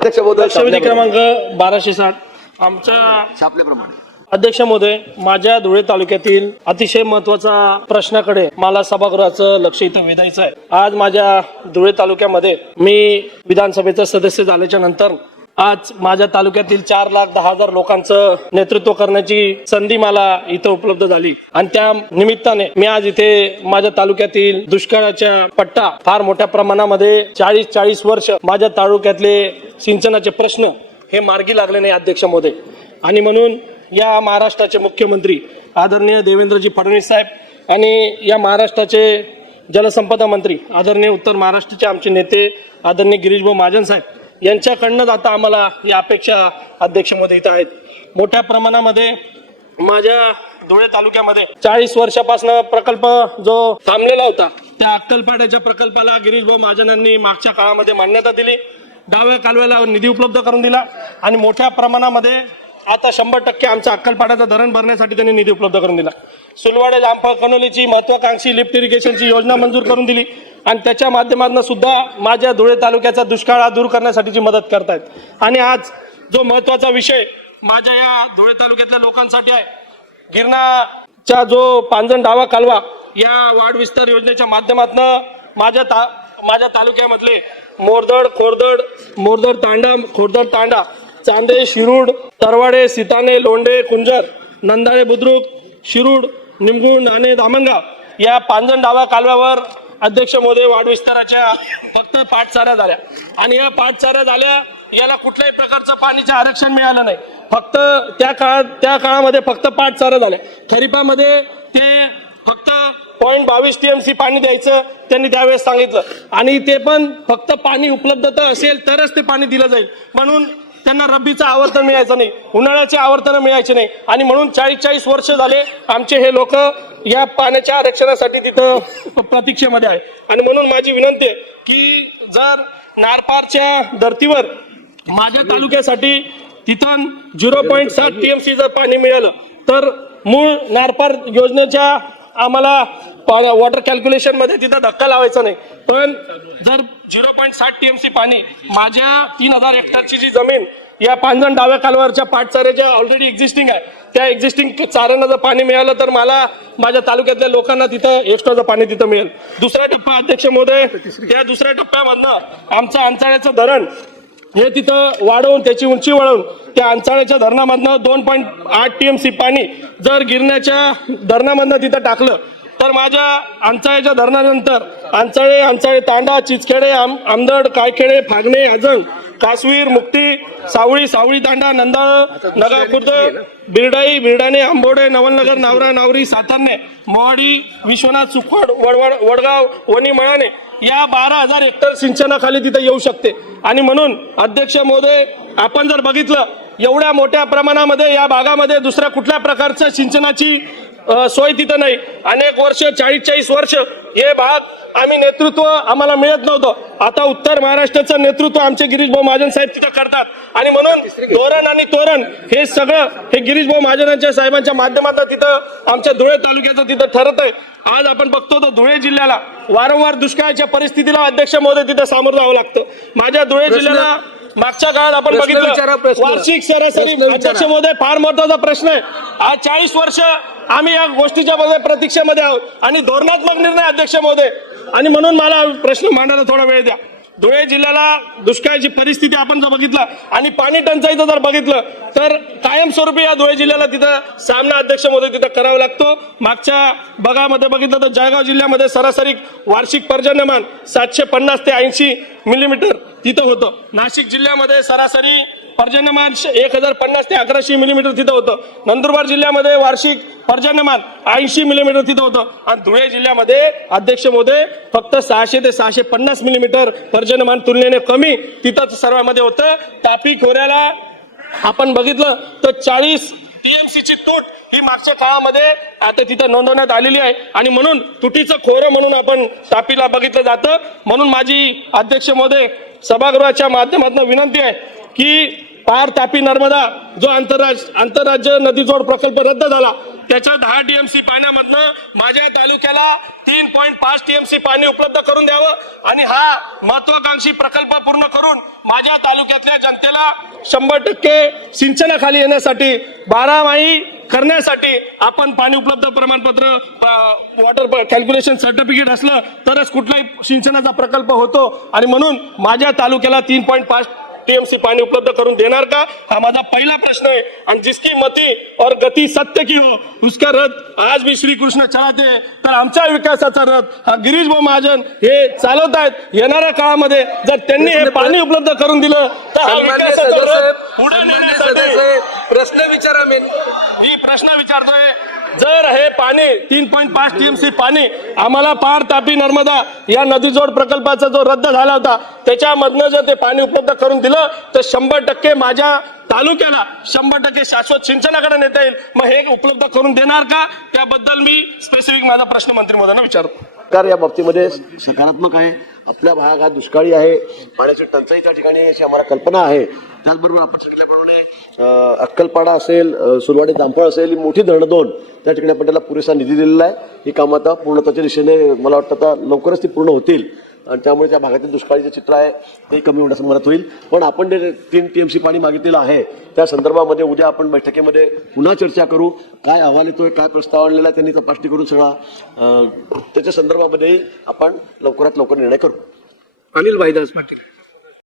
अध्यक्ष महोदय लक्षवेधी क्रमांक बाराशे साठ आमच्या छापल्याप्रमाणे अध्यक्ष महोदय माझ्या धुळे तालुक्यातील अतिशय महत्वाचा प्रश्नाकडे मला सभागृहाचं लक्ष इथं वेधायचं आहे आज माझ्या धुळे तालुक्यामध्ये मी विधानसभेचा सदस्य झाल्याच्या नंतर आज माझ्या तालुक्यातील चार लाख दहा हजार लोकांचं नेतृत्व करण्याची संधी मला इथं उपलब्ध झाली आणि त्या निमित्ताने मी आज इथे माझ्या तालुक्यातील दुष्काळाच्या पट्टा फार मोठ्या प्रमाणामध्ये चाळीस चाळीस वर्ष माझ्या तालुक्यातले सिंचनाचे प्रश्न हे मार्गी लागले नाही अध्यक्ष आणि म्हणून या महाराष्ट्राचे मुख्यमंत्री आदरणीय देवेंद्रजी फडणवीस साहेब आणि या महाराष्ट्राचे जलसंपदा मंत्री आदरणीय उत्तर महाराष्ट्राचे आमचे नेते आदरणीय गिरीशभाऊ महाजन साहेब यांच्याकडनंच आता आम्हाला या अपेक्षा अध्यक्ष महोदय इथं आहेत मोठ्या प्रमाणामध्ये माझ्या धुळे तालुक्यामध्ये चाळीस वर्षापासून प्रकल्प जो थांबलेला होता त्या अक्कलपाड्याच्या प्रकल्पाला गिरीश भाऊ महाजनांनी मागच्या काळामध्ये मान्यता दिली डाव्या कालव्याला निधी उपलब्ध करून दिला आणि मोठ्या प्रमाणामध्ये आता शंभर टक्के आमच्या अक्कलपाड्याचं धरण भरण्यासाठी त्यांनी निधी उपलब्ध करून दिला सुलवाडे जामफळ कनोलीची महत्वाकांक्षी लिफ्ट इरिगेशनची योजना मंजूर करून दिली आणि त्याच्या माध्यमातून सुद्धा माझ्या धुळे तालुक्याचा दुष्काळ दूर करण्यासाठीची मदत करतायत आणि आज जो महत्वाचा विषय माझ्या या धुळे तालुक्यातल्या लोकांसाठी आहे गिरणाचा जो पांजण डावा कालवा या वाढ विस्तार योजनेच्या माध्यमातून माझ्या ता माझ्या तालुक्यामधले मोरदड खोरदड मोरदड तांडा खोरदड तांडा चांदे शिरूड तरवाडे सिताने लोंडे कुंजर नंदाळे बुद्रुक शिरूड निमगुण आणि दामनगाव या पांजण डावा कालव्यावर अध्यक्ष मोदी विस्ताराच्या फक्त पाठचाऱ्या झाल्या आणि या पाठचाऱ्या झाल्या याला कुठल्याही प्रकारचं पाणीचं आरक्षण मिळालं नाही फक्त त्या काळात त्या काळामध्ये फक्त पाठचाऱ्या झाल्या खरीपामध्ये ते फक्त पॉईंट बावीस टी एम सी पाणी द्यायचं त्यांनी त्यावेळेस सांगितलं आणि ते पण फक्त पाणी उपलब्धता असेल तरच ते पाणी दिलं जाईल म्हणून त्यांना रब्बीचं आवर्तन मिळायचं नाही उन्हाळ्याचे आवर्तन मिळायचे नाही आणि म्हणून चाळीस चाळीस वर्ष झाले आमचे हे लोक या पाण्याच्या आरक्षणासाठी तिथं प्रतीक्षेमध्ये आहे आणि म्हणून माझी विनंती आहे की जर नारपारच्या धर्तीवर माझ्या तालुक्यासाठी तिथं झिरो पॉईंट सात टी एम सी जर पाणी मिळालं तर मूळ नारपार योजनेच्या आम्हाला वॉटर कॅल्क्युलेशनमध्ये तिथं धक्का लावायचा नाही पण जर झिरो पॉईंट साठ टीएमसी पाणी माझ्या तीन हजार हेक्टरची जी जमीन या पांजण डाव्या कालवरच्या पाठचाऱ्याच्या ऑलरेडी एक्झिस्टिंग आहे त्या एक्झिस्टिंग चाऱ्यांना जर पाणी मिळालं तर मला माझ्या तालुक्यातल्या लोकांना तिथं एक्स्ट्राचं पाणी तिथं मिळेल दुसरा टप्पा अध्यक्ष महोदय त्या दुसऱ्या टप्प्यामधनं आमचं अंचाळ्याचं धरण हे तिथं वाढवून त्याची उंची वाढवून त्या अंचाळ्याच्या धरणामधनं दोन पॉईंट आठ टी एम सी पाणी जर गिरण्याच्या धरणामधनं तिथं टाकलं तर माझ्या आमचाळ्याच्या धरणानंतर आंचाळे आंचाळे तांडा चिचखेडे आम आमदड कायखेडे फागणे अजंग कासवीर मुक्ती सावळी सावळी तांडा नंदाळ खुर्द बिरडाई बिरडाणे आंबोडे नवलनगर नावरा नावरी सातारणे मोहाडी विश्वनाथ सुखवड वडवड वडगाव वणी मळाणे या बारा हजार हेक्टर सिंचनाखाली तिथे येऊ शकते आणि म्हणून अध्यक्ष महोदय आपण जर बघितलं एवढ्या मोठ्या प्रमाणामध्ये या भागामध्ये दुसऱ्या कुठल्या प्रकारच्या सिंचनाची सोय तिथं नाही अनेक वर्ष चाळीस चाळीस वर्ष हे भाग आम्ही नेतृत्व आम्हाला मिळत नव्हतं आता उत्तर महाराष्ट्राचं नेतृत्व आमचे गिरीश भाऊ महाजन साहेब तिथं करतात आणि म्हणून धोरण आणि तोरण हे सगळं हे गिरीश भाऊ महाजनांच्या साहेबांच्या माध्यमातून तिथं आमच्या धुळे तालुक्याचं तिथं ठरत आहे आज आपण बघतो तर धुळे जिल्ह्याला वारंवार दुष्काळाच्या परिस्थितीला अध्यक्ष महोदय तिथं सामोरं जावं लागतं माझ्या धुळे जिल्ह्याला मागच्या काळात आपण बघितलं वार्षिक सरासरी अध्यक्ष महोदय फार महत्वाचा प्रश्न आहे आज चाळीस वर्ष आम्ही या गोष्टीच्या मध्ये प्रतीक्षेमध्ये आहोत आणि धोरणात्मक निर्णय अध्यक्ष महोदय आणि म्हणून मला प्रश्न मांडायला थोडा वेळ द्या धुळे जिल्ह्याला दुष्काळाची परिस्थिती आपण जर बघितलं आणि पाणी टंचाईचं जर बघितलं तर कायमस्वरूपी या धुळे जिल्ह्याला तिथं सामना अध्यक्ष मध्ये तिथं करावा लागतो मागच्या बघामध्ये बघितलं तर जळगाव जिल्ह्यामध्ये सरासरी वार्षिक पर्जन्यमान सातशे पन्नास ते ऐंशी मिलीमीटर तिथं होतं नाशिक जिल्ह्यामध्ये सरासरी पर्जन्यमान एक हजार पन्नास ते अकराशे मिलीमीटर तिथं होतं नंदुरबार जिल्ह्यामध्ये वार्षिक पर्जन्यमान ऐंशी मिलीमीटर तिथं होतं आणि धुळे जिल्ह्यामध्ये अध्यक्ष मोदे फक्त सहाशे ते सहाशे पन्नास मिलीमीटर पर्जन्यमान तुलनेने कमी तिथंच सर्वांमध्ये होतं तापी खोऱ्याला आपण बघितलं तर चाळीस ची तूट ही मागच्या काळामध्ये आता तिथं नोंदवण्यात आलेली आहे आणि म्हणून तुटीचं खोरं म्हणून आपण तापीला बघितलं जातं म्हणून माझी अध्यक्ष मोदे सभागृहाच्या माध्यमातून विनंती आहे की पार तापी नर्मदा जो आंतरराज आंतरराज्य जोड प्रकल्प रद्द झाला त्याच्या दहा टीएमसी पाण्यामधनं माझ्या तालुक्याला तीन पॉईंट पाच टीएमसी पाणी उपलब्ध करून द्यावं आणि हा महत्वाकांक्षी प्रकल्प पूर्ण करून माझ्या तालुक्यातल्या जनतेला शंभर टक्के सिंचनाखाली येण्यासाठी बारामाही करण्यासाठी आपण पाणी उपलब्ध प्रमाणपत्र वॉटर कॅल्क्युलेशन सर्टिफिकेट असलं तरच कुठलाही सिंचनाचा प्रकल्प होतो आणि म्हणून माझ्या तालुक्याला तीन पॉईंट पाच टीएमसी पाणी उपलब्ध करून देणार का हा माझा पहिला प्रश्न आहे आणि जिसकी मती और गती सत्य की हो उसका रथ आज मी श्रीकृष्ण चलाते तर आमच्या विकासाचा रथ हा गिरीश भाऊ महाजन हे चालवत आहेत येणाऱ्या काळामध्ये जर त्यांनी हे पाणी उपलब्ध करून दिलं तर हा विकासाचा रथ पुढे नेण्यासाठी प्रश्न विचारा मेन मी प्रश्न विचारतोय जर हे पाणी तीन पॉईंट पाच टीएमसी पाणी आम्हाला पार तापी नर्मदा या नदी जोड प्रकल्पाचा जो रद्द झाला होता त्याच्यामधनं जर ते पाणी उपलब्ध करून दिलं तर शंभर टक्के माझ्या तालुक्याला शंभर टक्के शाश्वत सिंचनाकडे नेता येईल मग हे उपलब्ध करून देणार का त्याबद्दल मी स्पेसिफिक माझा प्रश्न मंत्री मोदांना विचारतो सरकार या बाबतीमध्ये सकारात्मक आहे आपल्या भाग दुष्काळी आहे पाण्याची टंचाई त्या ठिकाणी अशी आम्हाला कल्पना आहे त्याचबरोबर आपण सांगितल्याप्रमाणे अक्कलपाडा असेल सुरवाडी जांभळ असेल ही मोठी धरणं दोन त्या ठिकाणी आपण त्याला पुरेसा निधी दिलेला आहे ही कामं आता पूर्णताच्या दिशेने मला वाटतं आता लवकरच ती पूर्ण होतील आणि त्यामुळे त्या भागातील दुष्काळीचं चित्र आहे ते कमी होण्यास मदत होईल पण आपण जे तीन टी एम सी पाणी मागितलेलं आहे त्या संदर्भामध्ये उद्या आपण बैठकीमध्ये पुन्हा चर्चा करू काय अहवाल येतोय काय प्रस्ताव आणलेला आहे त्यांनी तपासणी करून सगळा त्याच्या संदर्भामध्ये आपण लवकरात लवकर निर्णय करू अनिल भाईदास पाटील